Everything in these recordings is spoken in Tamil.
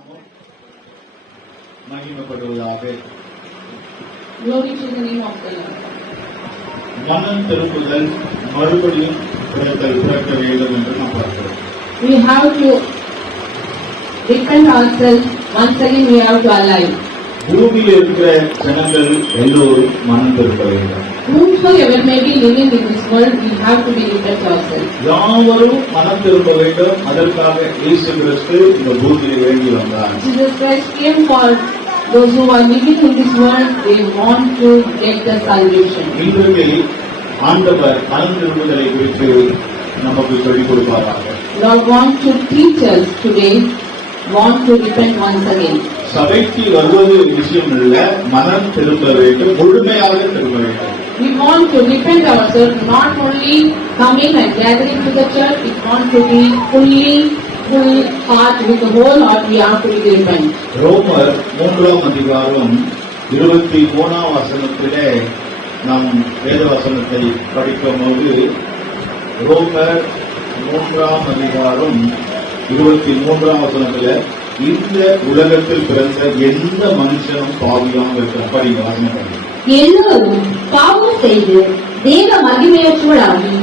நாமம் மகிமைப்படுவதாக. Glory to the name of the Lord. மனம் திரும்புதல், மறுபடியும் பிறக்க வேண்டும் என்று நாம் பார்க்கிறோம். We have to repent ourselves. Once again we have to align. பூமியில் இருக்கிற ஜனங்கள் எல்லோரும் மனம் திரும்ப வேண்டும். Whomsoever may be living in this world, we have to be repent ourselves. யாவரும் மனம் திரும்ப வேண்டும். அதற்காக இயேசு கிறிஸ்து இந்த பூமியில் வேண்டி வந்தார். Jesus Christ came for those who are living in this world. They want to get the salvation. இன்றைக்கு ஆண்டவர் மனம் திரும்புதலை குறித்து நமக்கு சொல்லிக் கொடுப்பாராக. Lord wants to teach us today. Want to repent once again. சபைக்கு வருவது விஷயம் இல்ல, மனம் திரும்ப வேண்டும், முழுமையாக திரும்ப வேண்டும். We want to repent ourselves, not only coming and gathering to the church. We want to be full heart, with the whole heart. We have to repent. ரோமர் 3ஆம் அதிகாரம் 23ஆம் வசனத்திலே நாம் வேத வசனத்தை படிக்கும் போது, ரோமர் 3ஆம் அதிகாரம் 23ஆம் வசனத்துல இந்த உலகத்தில் பிறந்த எந்த மனுஷனும் பாவியாக இருக்கிறார். படிங்க வாசனை பண்ணி. எல்லோரும் பாவம் செய்து தேவ மகிமையற்றவர்களாகி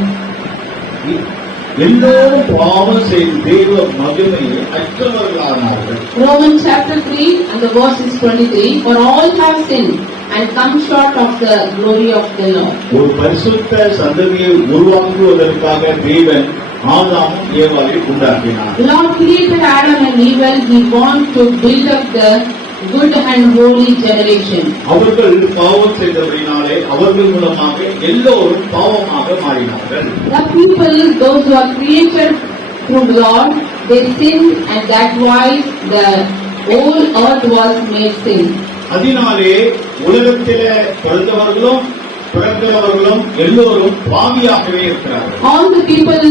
எல்லோரும் பாவம் செய்து தேவ மகிமையை அற்றவர்களானார்கள். Romans chapter 3 and the verse is 23. For all have sinned and come short of the glory of the Lord. ஒரு பரிசுத்த சந்ததியை உருவாக்குவதற்காக தேவன் ஆதாமும் ஏவாளை உண்டாக்கினார். Lord created Adam and Eve. He wants to build up the good and holy generation. அவர்கள் பாவம் செய்தவரினாலே அவர்கள் மூலமாக எல்லோரும் பாவமாக மாறினார்கள். The people, those who are created through God, they sinned, and that's why the whole earth was made sin. அதனாலே உலகத்திலே பிறந்தவர்களும் எல்லோரும் பாவியாகவே இருக்கிறார்கள். All the people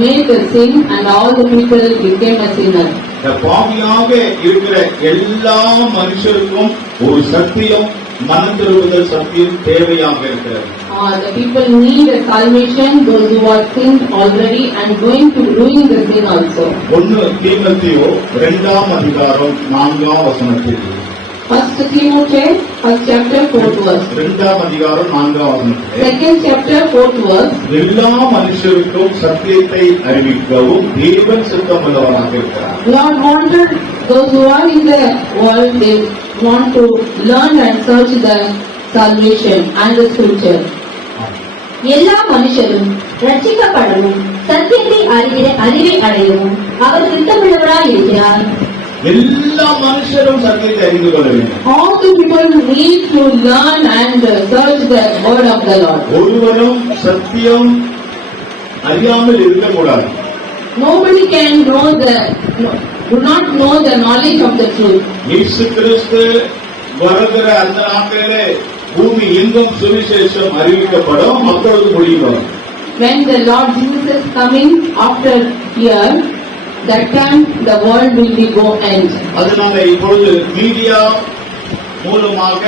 made the sin, and all the people became a sinner. இந்த பாவியாக இருக்கிற எல்லா மனுஷருக்கும் ஒரு சத்தியம், மனம் திரும்புதல் சத்தியம் தேவையாக இருக்கிறது. The people need a salvation, those who are sinned already and going to doing the sin also. 1 தீமோத்தேயு 2ஆம் அதிகாரம் 4ஆம் வசனத்தில், 1 Timothy, 1st chapter, 4th verse. 2ஆம் அதிகாரம் 4ஆம் வசனத்தில், 2nd chapter, 4th verse. எல்லா மனுஷருக்கும் சத்தியத்தை அறிவிக்கவும் தேவன் சித்தமுள்ளவராக இருக்கிறார். Lord wanted those who are in the world, they want to learn and search the salvation and the scripture. எல்லா மனுஷரும் ரட்சிக்கப்படவும் சத்தியத்தை அறிவை அடையவும் அவர் திட்டமுள்ளவராய் இருக்கிறார். எல்லா மனுஷரும் சத்தியத்தை அறிந்து கொள்ள வேண்டும். All the people need to learn and search the word of the Lord. ஒருவரும் சத்தியம் அறியாமல் இருக்கக்கூடாது. Nobody can do not know the knowledge of the truth. இயேசு கிறிஸ்து வருகிற அந்த நாட்களிலே பூமி எங்கும் சுவிசேஷம் அறிவிக்கப்படும், மக்களுக்கு முடியும். When the Lord Jesus is coming after here, that time the world will be go end. அதனால இப்பொழுது மீடியா மூலமாக,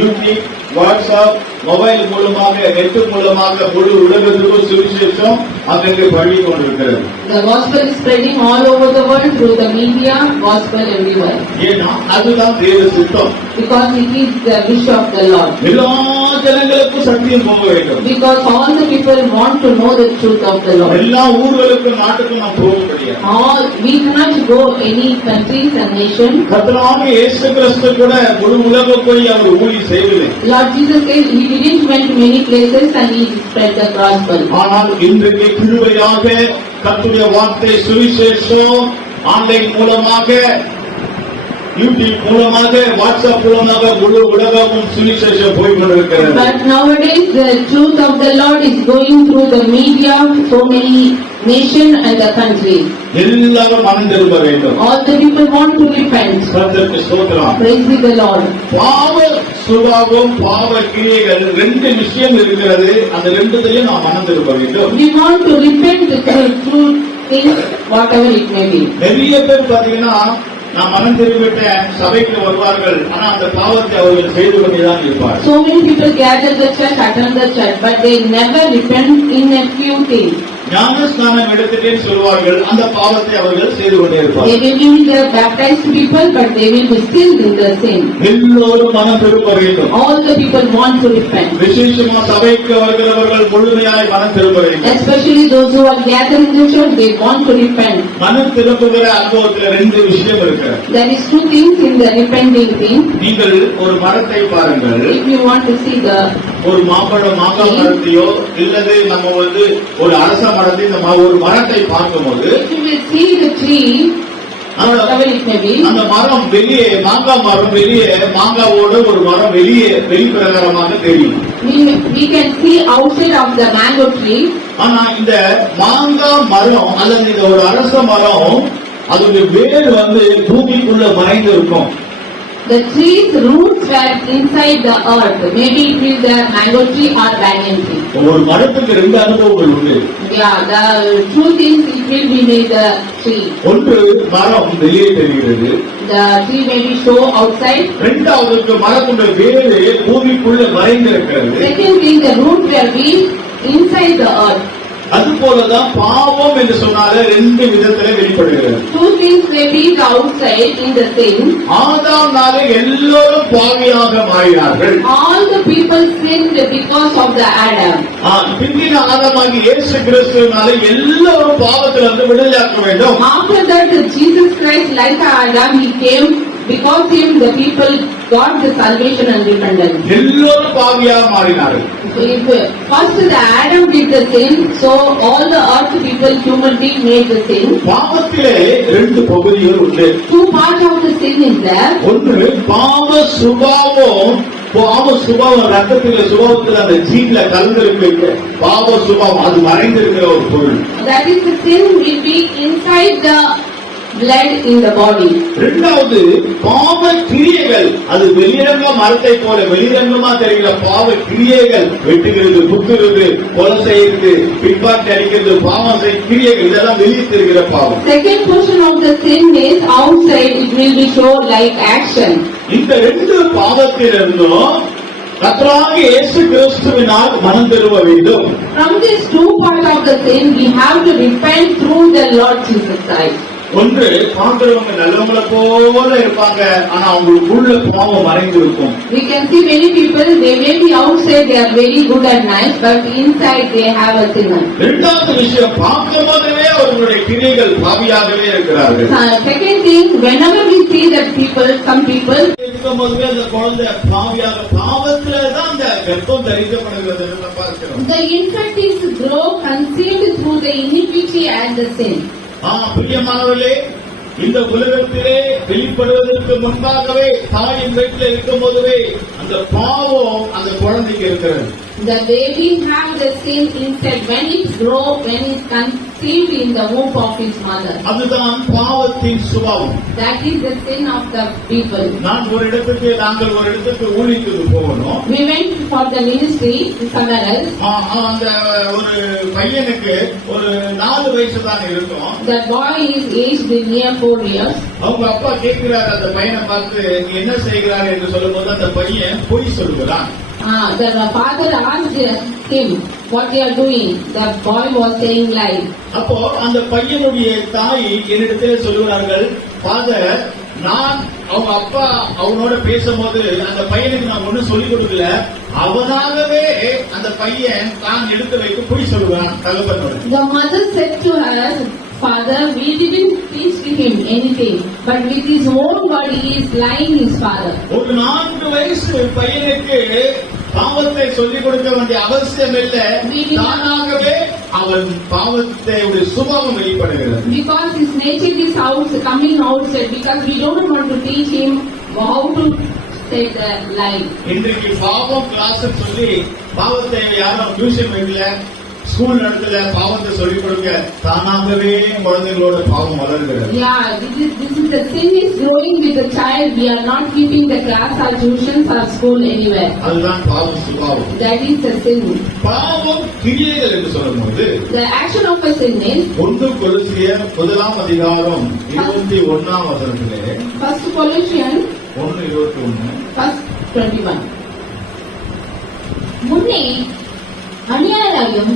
யூடியூப், வாட்ஸ்அப், மொபைல் மூலமாக, நெட் மூலமாக முழு உலகத்துக்கும் சுவிசேஷம் அங்கே பரவி கொண்டிருக்கிறது. The gospel is spreading all over the world through the media, gospel everywhere. ஏன்னா அதுதான் தேவ சித்தம். Because it is the wish of the Lord. எல்லா ஜனங்களுக்கும் சத்தியம் போக வேண்டும். Because all the people want to know the truth of the Lord. எல்லா ஊர்களுக்கும் நாட்டுக்கும் நாம் போக முடியாது. All we cannot go any countries and nation. கர்த்தராகிய இயேசு கிறிஸ்து கூட முழு உலகம் போய் அவர் ஊழியம் செய்யவில்லை. Lord Jesus said he didn't went to many places and he spread the gospel. ஆனால் இன்றைக்கு கிருபையாக கர்த்தருடைய வார்த்தை சுவிசேஷம் ஆன்லைன் மூலமாக, யூடியூப் மூலமாக, வாட்ஸ்அப் மூலமாக முழு உலகமும் சுவிசேஷம் போய் கொண்டிருக்கிறது. But nowadays the truth of the Lord is going through the media, so many nation and the country. எல்லாரும் மனம் திரும்ப வேண்டும். All the people want to repent. கர்த்தருக்கு ஸ்தோத்திரம். Praise be the Lord. பாவ சுபாவம், பாவ கிரியைகள் 2 விஷயம் இருக்கிறது. அந்த 2த்தையும் நாம் மனம் திரும்ப வேண்டும். We want to repent through things, whatever it may be. நிறைய பேர் பாத்தீங்கன்னா நான் மனம் திரும்பிட்டேன், சபைக்கு வருவார்கள், ஆனா அந்த பாவத்தை அவர்கள் செய்து கொண்டேதான் இருப்பார்கள். So many people gather the church, attend the church, but they never repent in a few things. ஞானஸ்நானம் எடுத்துட்டேன்னு சொல்வார்கள், அந்த பாவத்தை அவர்கள் செய்து கொண்டே They இருப்பார்கள். will be the baptized people, but they will be still in the sin. எல்லோரும் மனம் திரும்ப வேண்டும். All the people want to repent. விசேஷமா சபைக்கு வருகிறவர்கள் முழுமையாய் மனம் திரும்ப வேண்டும். Especially those who are gathered in the church, they want to repent. மனம் திரும்புகிற அனுபவத்துல ரெண்டு விஷயம் இருக்கு. There is two things in the repenting thing. நீங்கள் ஒரு மரத்தை பாருங்கள். If you want to see the ஒரு மாங்காய் மரத்தையோ இல்லது நம்ம ஒரு அரச மரத்தை ஒரு மரத்தை பார்க்கும்போது if you will see the tree, whatever it may be, அந்த மரம் வெளியே மாங்காய் மரம் வெளியே மாங்காவோட ஒரு மரம் வெளியே வெளிப்பிரகாரமாக தெரியும். we can see outside of the mango tree. ஆனா இந்த மாங்காய் மரம் அல்லது இந்த ஒரு அரச மரம் அதோட வேர் பூமிக்குள்ள மறைந்து இருக்கும். The tree's roots were inside the earth. Maybe it is the mango tree or banyan tree. ஒரு மரத்துக்கு ரெண்டு அனுபவங்கள் உண்டு. Yeah, the truth is it will be in the tree. ஒன்று மரம் வெளியே தெரிகிறது. The tree may be show outside. இரண்டாவது மரத்துடைய வேறு பூமிக்குள்ள மறைந்திருக்கிறது. Second thing, the roots were deep inside the earth. அதுபோலதான் பாவம் என்று சொன்னாலே ரெண்டு விதத்திலே வெளிப்படுகிறது. Two things may be the outside in the sin. ஆதாம்னாலே எல்லோரும் பாவியாக மாறினார்கள். All the people sinned because of the Adam. பிந்தின ஆதாமாகி இயேசு கிறிஸ்துவினாலே எல்லோரும் பாவத்திலிருந்து விடுதலையாக்க வேண்டும். After that, Jesus Christ, like Adam, he came. Because him, the people got the salvation and repentance. எல்லோரும் பாவியாக மாறினார்கள். First, the Adam did the sin, so all the earth people, human being, made the sin. பாவத்திலே ரெண்டு பகுதிகள் உண்டு. Two parts of the sin is there. ஒன்று பாவ சுபாவம். பாவ சுபாவம் ரத்தத்தில சுபாவத்தில் அந்த ஜீன்ல கலந்திருக்கு. பாவ சுபாவம் அது மறைந்திருக்கிற ஒரு பொருள். That is the sin will be inside the blood in the body. இரண்டாவது பாவ கிரியைகள். அது வெளிரங்க மரத்தை போல வெளிரங்கமா தெரிகிற பாவ கிரியைகள், வெட்டுகிறது, குத்துறது, கொலை செய்கிறது, பின்பாட்டி அடிக்கிறது, பாவம் செய்ய கிரியைகள், இதெல்லாம் வெளியே தெரிகிற பாவம். Second portion of the sin is outside. It will be show like action. இந்த ரெண்டு பாவத்திலிருந்தும் கர்த்தராகிய இயேசு கிறிஸ்துவினால் மனம் திரும்ப வேண்டும். From these two parts of the sin, we have to repent through the Lord Jesus Christ. ஒன்று பார்க்கிறவங்க நல்லவங்களை போல இருப்பாங்க, ஆனா அவங்களுக்குள்ள பாவம் மறைந்திருக்கும். We can see many people, they may be outside, they are very good and nice, but inside they have a sin. இரண்டாவது விஷயம், பார்க்கும் போதே அவர்களுடைய கிரியைகள் பாவியாகவே இருக்கிறார்கள். Second thing, whenever we see that people, some people, இருக்கும் போதே அந்த குழந்தை பாவியாக பாவத்தில்தான் அந்த கர்ப்பம் தரிக்கப்படுகிறது என்று பார்க்கிறோம். the infant is grow conceived through the iniquity and the sin. பிரியமானவர்களே, இந்த உலகத்திலே வெளிப்படுவதற்கு முன்பாகவே தாயின் வீட்டில் இருக்கும் போதுவே அந்த பாவம் அந்த குழந்தைக்கு இருக்கிறது. The baby have the sin inside when it grow, when it conceived in the womb of his mother. அதுதான் பாவத்தின் சுபாவம். That is the sin of the people. நாங்கள் ஒரு இடத்துக்கு ஊழியத்துக்கு போகணும். We went for the ministry somewhere else. அந்த ஒரு பையனுக்கு ஒரு 4 வயசு தான் இருக்கும். The boy is aged near 4 years. அவங்க அப்பா கேட்கிறார் அந்த பையனை பார்த்து, நீ என்ன செய்கிறார் என்று சொல்லும்போது அந்த பையன் பொய் சொல்லுகிறான். The father asked him, what you are doing? The boy was saying lies. அப்போ அந்த பையனுடைய தாய் என்னிடத்திலே சொல்லுகிறார்கள், ஃபாதர், நான் அவங்க அப்பா அவனோட பேசும்போது அந்த பையனுக்கு நான் ஒன்னும் சொல்லிக் கொடுக்கல, அவனாகவே அந்த பையன் தான் எடுத்து வைத்து பொய் சொல்லுவான் தகப்பனோட. The mother said to us, Father, we didn't teach him anything, but with his own body he is lying his father. ஒரு 4 வயசு பையனுக்கு பாவத்தை சொல்லிக் கொடுக்க வேண்டிய அவசியம் இல்லை, தானாகவே அவன் பாவத்தை சுபாவம் வெளிப்படுகிறது. Because his nature is coming outside, because we don't want to teach him how to say the lie. இன்றைக்கு பாவம் கிளாஸ் சொல்லி பாவத்தை யாரும் டியூஷன் வைக்கல, ஸ்கூல் நடத்தல, பாவத்தை சொல்லிக் கொடுக்க தானாகவே குழந்தைகளோட பாவம் வளர்கிறது. Yeah, this is the sin is growing with the child. We are not keeping the class or tuitions or school anywhere. அதுதான் பாவம் சுபாவம். That is the sin. பாவம் கிரியைகள் என்று சொல்லும்போது The action of a sin is 1 கொலோசியர் 1ஆம் அதிகாரம் 21ஆம் வசனத்திலே, 1 Colossians 1:21, 1:21. முன்னே அநியாயராயும்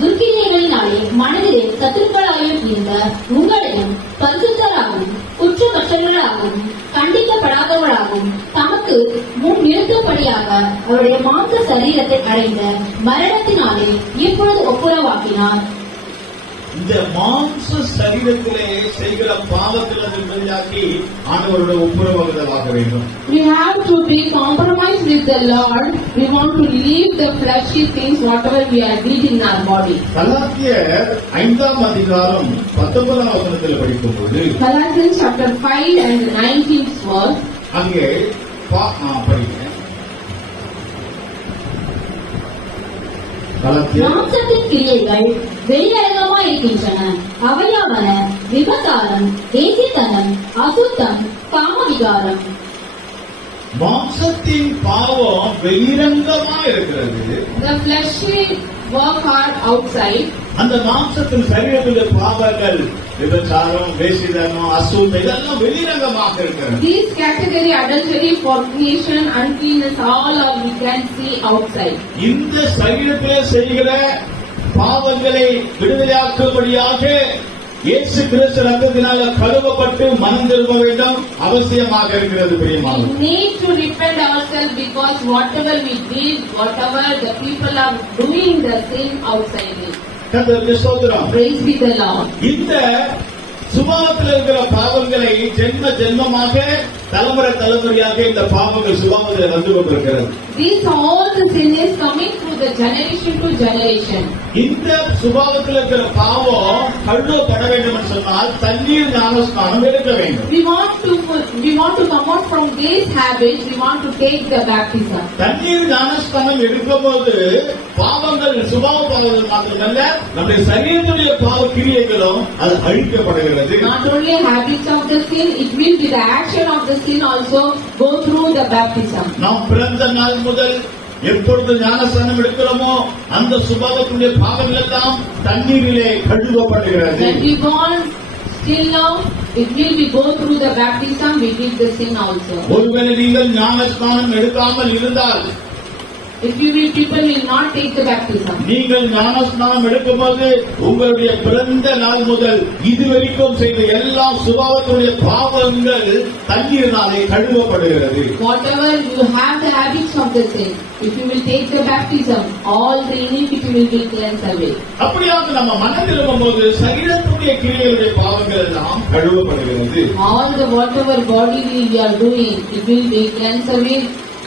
துர்க்கிரியைகளினாலே மனதிலே சத்துருக்களாயும் இருந்த உங்களையும் பரிசுத்தராகவும் குற்றமற்றவர்களாகவும் கண்டிக்கப்படாதவர்களாகவும் தமக்கு முன் நிறுத்தும்படியாக அவருடைய மாம்ச சரீரத்தை அடைந்த மரணத்தினாலே இப்பொழுது ஒப்புரவாக்கினார். இந்த மாம்ச சரீரத்திலே செய்கிற பாவத்திலிருந்து விடுதலையாக்கி ஆண்டவரோட ஒப்புரவாகுதலாக வேண்டும். We have to be compromised with the Lord. We want to leave the fleshy things, whatever we are did in our body. கலாத்தியர் 5ஆம் அதிகாரம் 19ஆம் வசனத்தில் படிக்கும்போது Galatians chapter 5 and 19th verse. அங்கே படிங்க. கலாத்தியர் மாம்சத்தின் கிரியைகள் வெளியரங்கமா இருக்கின்றன. அவையாவன விபசாரம், வேசித்தனம், அசுத்தம், காமவிகாரம். மாம்சத்தின் பாவம் வெளிரங்கமா இருக்கிறது. The fleshly work are outside. அந்த மாம்சத்தின் சரீரத்துடைய பாவங்கள் விபச்சாரம், வேசிதனம், அசுத்தம் இதெல்லாம் வெளிரங்கமாக இருக்கிறது. These category adultery, fornication, uncleanness, all are we can see outside. இந்த சரீரத்திலே செய்கிற பாவங்களை விடுதலையாக்கும்படியாக இயேசு கிறிஸ்து ரத்தத்தினால கழுவப்பட்டு மனம் திரும்ப வேண்டும் அவசியமாக இருக்கிறது. பிரியமானவர்களே, We need to repent ourselves because whatever we did, whatever the people are doing the sin outside it. கர்த்தருக்கு ஸ்தோத்திரம். Praise be the Lord. இந்த சுபாவத்தில் இருக்கிற பாவங்களை ஜென்ம ஜென்மமாக தலைமுறை தலைமுறையாக இந்த பாவங்கள் சுபாவத்தில் வந்து கொண்டிருக்கிறது. These all the sin is coming through the generation to generation. இந்த சுபாவத்தில் இருக்கிற பாவம் கழுவப்பட வேண்டும் என்று சொன்னால் தண்ணீர் ஞானஸ்நானம் எடுக்க வேண்டும். We want to come out from these habits. We want to take the baptism. தண்ணீர் ஞானஸ்நானம் எடுக்கும்போது பாவங்கள் சுபாவ பாவங்கள் மாத்திரமல்ல நம்முடைய சரீரத்துடைய பாவ கிரியைகளும் அது அழிக்கப்படுகிறது. Not only habits of the sin, it will be the action of the sin also go through the baptism. நாம் பிறந்த நாள் முதல் எப்பொழுது ஞானஸ்நானம் எடுக்கிறோமோ அந்த சுபாவத்துடைய பாவங்கள் எல்லாம் தண்ணீரிலே கழுவப்படுகிறது. When we born, still now, it will be go through the baptism, we did the sin also. ஒருவேளை நீங்கள் ஞானஸ்நானம் எடுக்காமல் இருந்தால் If you will, people will not take the baptism. நீங்கள் ஞானஸ்நானம் எடுக்கும்போது உங்களுடைய பிறந்த நாள் முதல் இதுவரைக்கும் செய்த எல்லா சுபாவத்துடைய பாவங்கள் தண்ணீரினாலே கழுவப்படுகிறது. Whatever you have the habits of the sin, if you will take the baptism, all the iniquity will be cleansed away. அப்படியாக நம்ம மனம் திரும்பும்போது சரீரத்துடைய கிரியைகளுடைய பாவங்கள் எல்லாம் கழுவப்படுகிறது. All the whatever bodily we are doing, it will be cleansed away.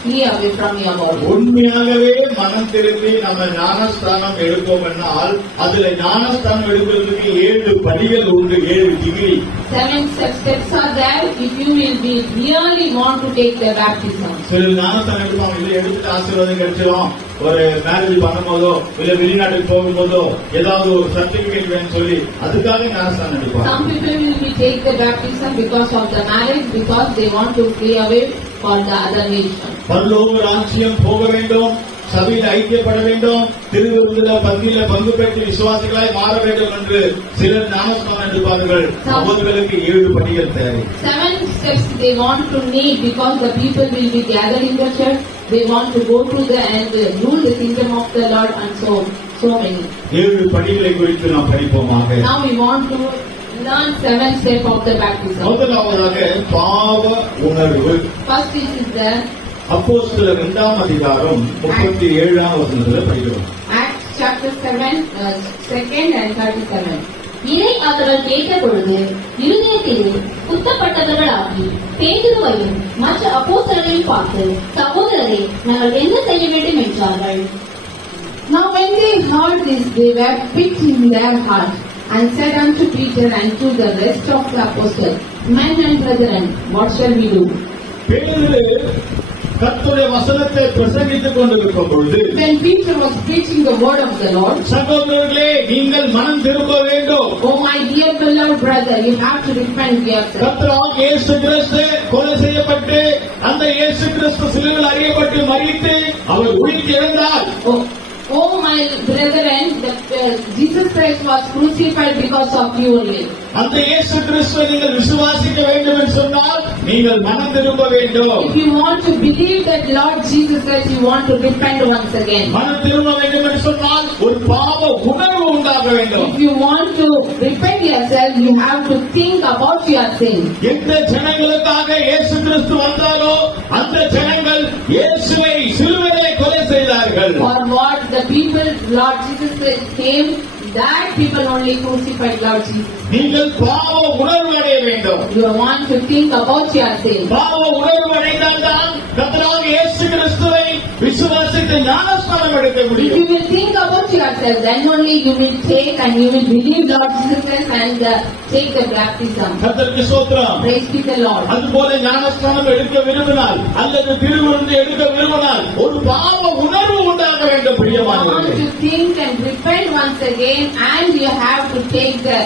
Flee away from your body. உண்மையாகவே மனம் திரும்பி நம்ம ஞானஸ்தானம் எடுப்போம் என்றால் அதுல ஞானஸ்தானம் எடுக்கிறதுக்கு 7 படிகள் உண்டு, 7 degree. 7 steps are there if you will be really want to take the baptism. சில ஞானஸ்தானம் எடுப்போம், இல்லை எடுத்துட்டு ஆசீர்வாதம் கிடைச்சிடும். ஒரு மேரேஜ் பண்ணும்போதோ இல்ல வெளிநாட்டுக்கு போகும்போதோ ஏதாவது ஒரு சர்டிபிகேட் வேணும்னு சொல்லி அதுக்காக ஞானஸ்தானம் எடுப்பாங்க. Some people will be take the baptism because of the marriage, because they want to flee away for the other nation. பரலோக ராஜ்யம் போக வேண்டும், சபையில் ஐக்கியப்பட வேண்டும், திருவிருந்தில பந்தியில பங்கு பெற்று விசுவாசிகளாய் மாற வேண்டும் என்று சிலர் ஞானஸ்நானம் எடுப்பார்கள். அவர்களுக்கு 7 படிகள் தேவை. 7 steps they want to need because the people will be gathered in the church. They want to go to the and rule the kingdom of the Lord and so many. 7 படிகளை குறித்து நாம் படிப்போமாக. Now we want to learn 7 steps of the baptism. முதலாவதாக பாவ உணர்வு. First is the அப்போஸ்தலர் 2ஆம் அதிகாரம் 37ஆம் வசனத்தில் படிக்கிறோம். Acts chapter 7, 2nd and 37. இதை அவர்கள் கேட்ட பொழுது இருதயத்திலே குத்தப்பட்டவர்களாகி பேதுருவையும் மற்ற அப்போஸ்தலரையும் பார்த்து, சகோதரரே, நாங்கள் என்ன செய்ய வேண்டும் என்றார்கள். Now when they heard this, they were pricked in their heart, and said unto Peter and to the rest of the apostles, Men and brethren, what shall we do? பேதுரு கர்த்தருடைய வசனத்தை பிரசங்கித்துக் கொண்டிருக்கும் பொழுது When Peter was preaching the word of the Lord, சகோதரர்களே, நீங்கள் மனம் திரும்ப வேண்டும். Oh my dear beloved brother, you have to repent yourself. கர்த்தராகிய இயேசு கிறிஸ்து கொலை செய்யப்பட்டு அந்த இயேசு கிறிஸ்து சிலுவையில் அறையப்பட்டு மரித்து அவர் உயிர்த்து எழுந்தார். Oh my brethren, Jesus Christ was crucified because of you only. அந்த இயேசு கிறிஸ்துவை நீங்கள் விசுவாசிக்க வேண்டும் என்று சொன்னால் நீங்கள் மனம் திரும்ப வேண்டும். If you want to believe that Lord Jesus Christ, you want to repent once again. மனம் திரும்ப வேண்டும் என்று சொன்னால் ஒரு பாவ உணர்வு உண்டாக வேண்டும். If you want to repent yourself, you have to think about your sin. எந்த ஜனங்களுக்காக இயேசு கிறிஸ்து வந்தாரோ அந்த ஜனங்கள் இயேசுவை சிலுவையிலே கொலை செய்தார்கள். For what the people Lord Jesus Christ came, that people only crucified Lord Jesus. நீங்கள் பாவ உணர்வு அடைய வேண்டும். You want to think about your sin. பாவ உணர்வு அடைந்தால்தான் கர்த்தராகிய இயேசு கிறிஸ்துவை விசுவாசித்து ஞானஸ்நானம் எடுக்க If முடியும். you will think about yourself, then only you will take and you will believe Lord Jesus Christ and take the baptism. கர்த்தருக்கு ஸ்தோத்திரம். Praise be the Lord. அதுபோல ஞானஸ்நானம் எடுக்க விரும்பினால் அல்லது திருவிருந்து எடுக்க விரும்பினால் ஒரு பாவ உணர்வு உண்டாக வேண்டும். You want பிரியமானவர்களே, to think and repent once again, and you have to take the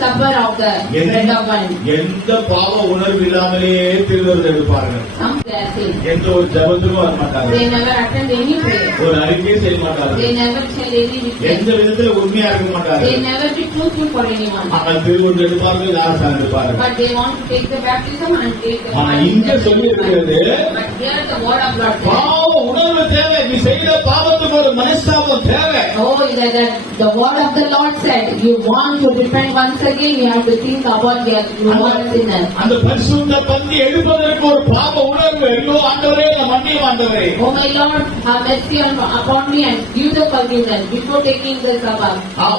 supper of the bread of wine. எந்த பாவ உணர்வு இல்லாமலே திருவிருந்து எடுப்பார்கள். Some they are saved. எந்த ஒரு ஜபத்துக்கும் வர மாட்டாங்க. They never attend any prayer. ஒரு அறிக்கை செய்ய மாட்டார்கள். They never tell any எந்த witness. விதத்துல உண்மையா இருக்க They மாட்டார்கள். never be truthful for anyone. ஆனால் திருவிருந்து எடுப்பார்கள், ஞானஸ்நானம் எடுப்பார்கள். But they want to take the baptism and take the ஆனா wine. இங்க சொல்லி இருக்கிறது But here the word of Lord says, பாவ உணர்வு தேவை. நீ செய்த பாவத்துக்கு ஒரு மனஸ்தாபம் தேவை. oh, the word of the Lord said, you want to repent once again, you have to think about you are a sinner. அந்த பரிசுத்த பந்தி எடுப்பதற்கு ஒரு பாவ உணர்வு. ஐயோ ஆண்டவரே, நான் மன்னியும் ஆண்டவரே. Oh my Lord, have mercy upon me and give the forgiveness before taking the supper.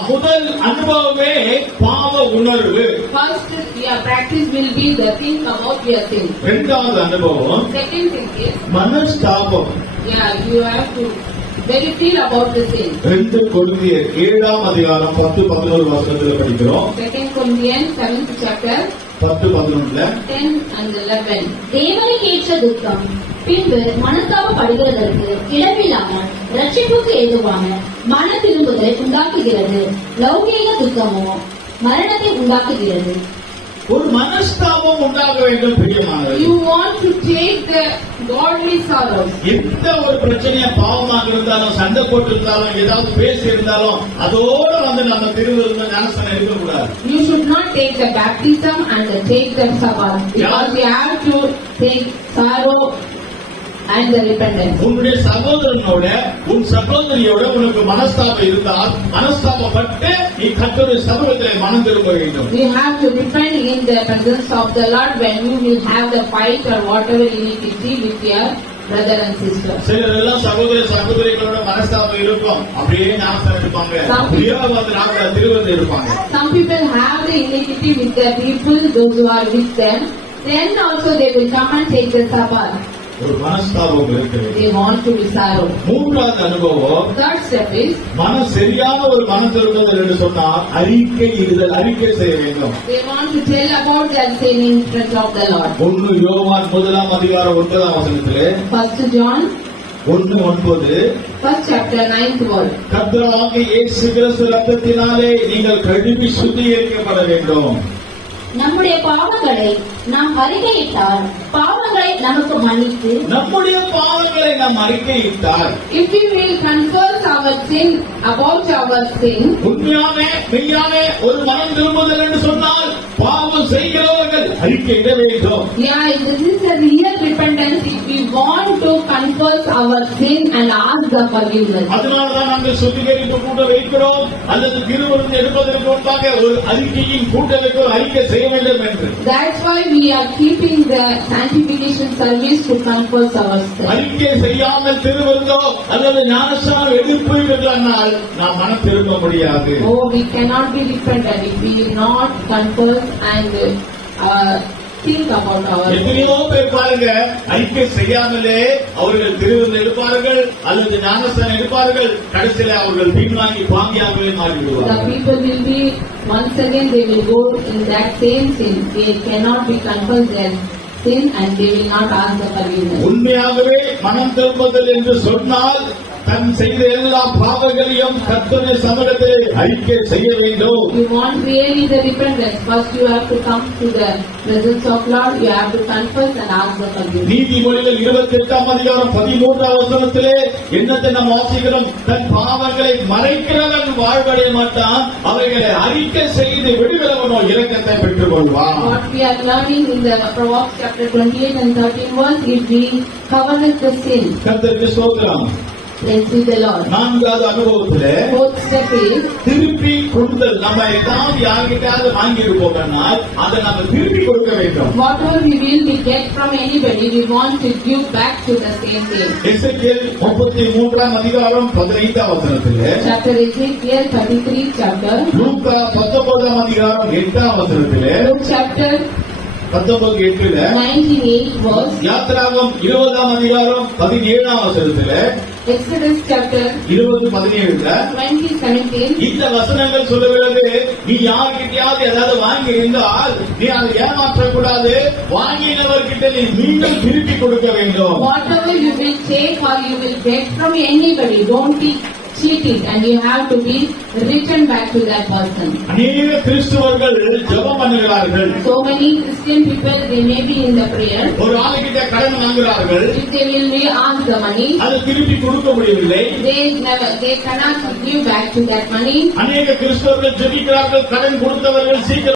முதல் அனுபவமே பாவ உணர்வு. First, your practice will be the think about your sin. இரண்டாவது அனுபவம் Second thing is, மனஸ்தாபம். you have to very feel about the sin. 2 கொரிந்தியர் 7ஆம் அதிகாரம் 10-11 வசனத்துல படிக்கிறோம். 2 Corinthians 7th chapter 10-11ல 10 and 11. தேவனுக்கு ஏற்ற துக்கம் பின்பு மனஸ்தாபப்படுகிறதற்கு இடமில்லாமல் ரட்சிப்புக்கு ஏதுவான மன திரும்புதலை உண்டாக்குகிறது. லௌகீக துக்கமோ மரணத்தை உண்டாக்குகிறது. ஒரு மனஸ்தாபம் உண்டாக வேண்டும். பிரியமானவர்களே, You want to take the godly sorrows. எந்த ஒரு பிரச்சனையா பாவமாக இருந்தாலும், சண்டை போட்டு இருந்தாலும், ஏதாவது பேசி இருந்தாலும் அதோட வந்து நம்ம திருவிழா ஞானஸ்தானம் இருக்கக்கூடாது. You should not take the baptism and take the supper, because you have to take sorrow and the repentance. உன்னுடைய சகோதரனோட உன் சகோதரியோட உனக்கு மனஸ்தாபம் இருந்தால் மனஸ்தாபப்பட்டு நீ கர்த்தருடைய சமூகத்திலே மனம் திரும்ப வேண்டும். You have to repent in the presence of the Lord when you will have the fight or whatever iniquity with your brother and sister. சிலர் எல்லாம் சகோதரிகளோட மனஸ்தாபம் இருக்கும், அப்படியே ஞானஸ்தானம் எடுப்பாங்க, அப்படியே வந்து நாங்கள் திருவிருந்து எடுப்பாங்க. Some people have the iniquity with the people, those who are with them, then also they will come and take the supper. ஒரு மனஸ்தாபம் இருக்கிறது. They want to be sorrow. மூன்றாவது அனுபவம், Third step is, சரியான ஒரு மன திரும்புதல் என்று சொன்னால் அறிக்கை செய்ய வேண்டும். they want to tell about their sin in front of the Lord. 1 யோவான் 1ஆம் அதிகாரம் 9ஆம் வசனத்திலே 1 John 1:9 first chapter 9th word. கர்த்தராகிய இயேசு கிறிஸ்து ரத்தத்தினாலே நீங்கள் கழுவி சுத்திகரிக்கப்பட வேண்டும். நம்முடைய பாவங்களை நாம் அறிக்கையிட்டால் பாவங்களை நமக்கு மன்னித்து நம்முடைய பாவங்களை நாம் அறிக்கையிட்டால் If we will confess our sin about our sin, உண்மையாவே மெய்யாவே ஒரு மனம் திரும்புதல் என்று சொன்னால் பாவம் செய்கிறவர்கள் அறிக்கையிட வேண்டும். yeah, this is a real repentance if we want to confess our sin and ask the forgiveness. அதனாலதான் நாங்கள் சுத்திகரிப்பு கூட்டம் வைக்கிறோம், அல்லது திருவிருந்து எடுப்பதற்கு முன்பாக ஒரு அறிக்கையின் கூட்டம் வைக்கிறோம், அறிக்கை செய்ய வேண்டும் என்று. That's why we are keeping the sanctification service to confess our sin. அறிக்கை செய்யாமல் திருவிருந்தோ அல்லது ஞானஸ்நானம் எடுப்பீர்களானால் நாம் மனம் திரும்ப முடியாது. Oh, we cannot be repentant if we will not confess and think about our sin. எத்தனையோ பேர் பாருங்க, அறிக்கை செய்யாமலே அவர்கள் திருவிருந்து எடுப்பார்கள் அல்லது ஞானஸ்நானம் எடுப்பார்கள், கடைசியில அவர்கள் பின்வாங்கி பாங்கியாகவே The மாறிவிடுவார்கள். people will be, once again they will go in that same sin. They cannot be confessed their sin and they will not ask the forgiveness. உண்மையாகவே மனம் திரும்புதல் என்று சொன்னால் தன் செய்த எல்லா பாவங்களையும் கர்த்தருடைய சமூகத்தில் அறிக்கை செய்ய வேண்டும். You want really the repentance. First you have to come to the presence of Lord. You have to confess and ask the forgiveness. நீதிமொழிகள் 28ஆம் அதிகாரம் 13ஆம் வசனத்திலே என்னத்தை நாம் வாசிக்கிறோம்? தன் பாவங்களை மறைக்கிறவன் வாழ்வடைய மாட்டான், அவைகளை அறிக்கை செய்து விடுகிறவனோ இரக்கத்தை பெற்றுக் கொள்வான். What we are learning in the Proverbs chapter 28 and 13 verse is we covenant the sin. கர்த்தருக்கு ஸ்தோத்திரம். Let's see the Lord. நான்காவது அனுபவத்திலே Fourth step is திருப்பி கொடுத்தல். நம்ம ஏதாவது யார்கிட்டயாவது வாங்கி இருப்போம்னா அதை நம்ம திருப்பி கொடுக்க வேண்டும். whatever we get from anybody, we want to give back to the same way. எசேக்கியேல் 33ஆம் அதிகாரம் 15ஆம் வசனத்திலே, Chapter Ezekiel 33 chapter. லூக்கா 19ஆம் அதிகாரம் 8ஆம் வசனத்திலே, Luke chapter 19:8 98 verse. யாத்திராகமம் 20ஆம் அதிகாரம் 17ஆம் வசனத்திலே, Exodus chapter 20:17 20:17. இந்த வசனங்கள் சொல்லுகிறது, நீ யார்கிட்டயாவது ஏதாவது வாங்கி இருந்தால் நீ அதை ஏமாற்றக்கூடாது, வாங்கினவர்கிட்ட நீ மீண்டும் திருப்பி கொடுக்க வேண்டும். Whatever you will take or you will get from anybody, don't be cheated and you have to be returned back to that person. அநேக கிறிஸ்துவர்கள் ஜெபம் பண்ணுகிறார்கள். So many Christian people, they may be in the prayer. ஒரு ஆளுகிட்ட கடன் வாங்குகிறார்கள், If they will be asked the money, அதை திருப்பி கொடுக்க முடியவில்லை. they cannot give back to that money. அநேக கிறிஸ்தவர்கள் ஜெபிக்கிறார்கள், கடன் கொடுத்தவர்கள் சீக்கிரம்